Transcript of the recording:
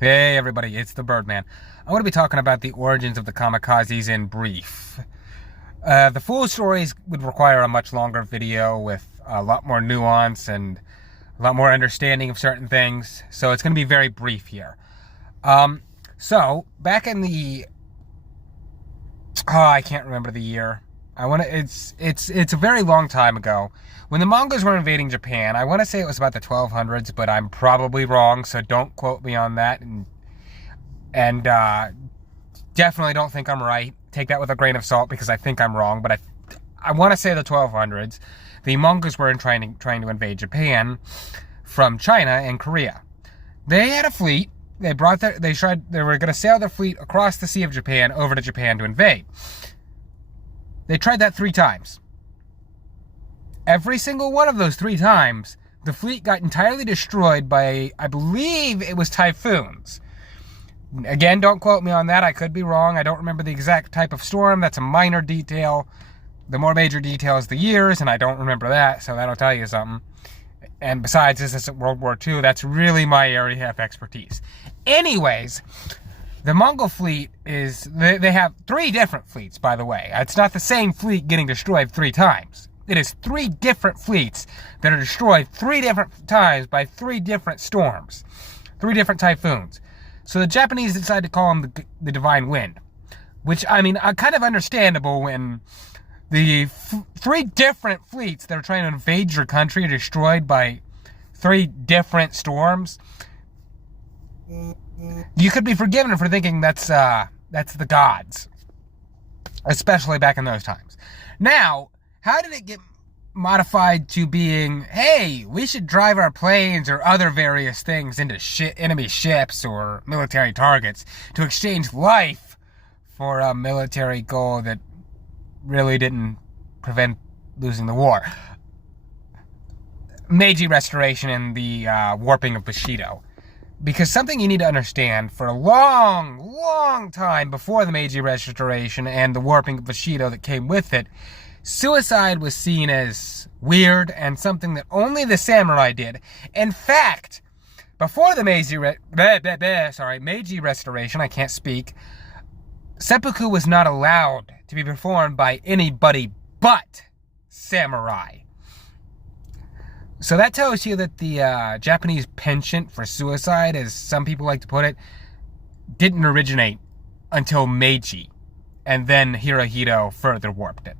Hey everybody, it's the Birdman. I want to be talking about the origins of the Kamikazes in brief. The full stories would require a much longer video with a lot more nuance and a lot more understanding of certain things, so it's going to be very brief here. So back in the I can't remember the year. It's a very long time ago. When the Mongols were invading Japan, I want to say it was about the 1200s, but I'm probably wrong, so don't quote me on that. And definitely don't think I'm right. Take that with a grain of salt because I think I'm wrong, but I want to say the 1200s. The Mongols were trying to invade Japan from China and Korea. They had a fleet. They were going to sail their fleet across the Sea of Japan over to Japan to invade. They tried that 3 times. Every single one of those 3 times, the fleet got entirely destroyed by, I believe it was typhoons. Again, don't quote me on that. I could be wrong. I don't remember the exact type of storm. That's a minor detail. The more major detail is the years, and I don't remember that, so that'll tell you something. And besides, this isn't World War II. That's really my area of expertise. Anyways, the Mongol fleet they have 3 different fleets, by the way. It's not the same fleet getting destroyed 3 times. It is 3 different fleets that are destroyed 3 different times by 3 different storms, 3 different typhoons. So the Japanese decided to call them the Divine Wind, which, I mean, kind of understandable when the 3 different fleets that are trying to invade your country are destroyed by 3 different storms. You could be forgiven for thinking that's the gods, especially back in those times. Now, how did it get modified to being, hey, we should drive our planes or other various things into enemy ships or military targets to exchange life for a military goal that really didn't prevent losing the war? Meiji Restoration and the warping of Bushido. Because something you need to understand, for a long, long time before the Meiji Restoration and the warping of Bushido that came with it, suicide was seen as weird and something that only the samurai did. In fact, before the Meiji Restoration, I can't speak, seppuku was not allowed to be performed by anybody but samurai. So that tells you that the Japanese penchant for suicide, as some people like to put it, didn't originate until Meiji, and then Hirohito further warped it.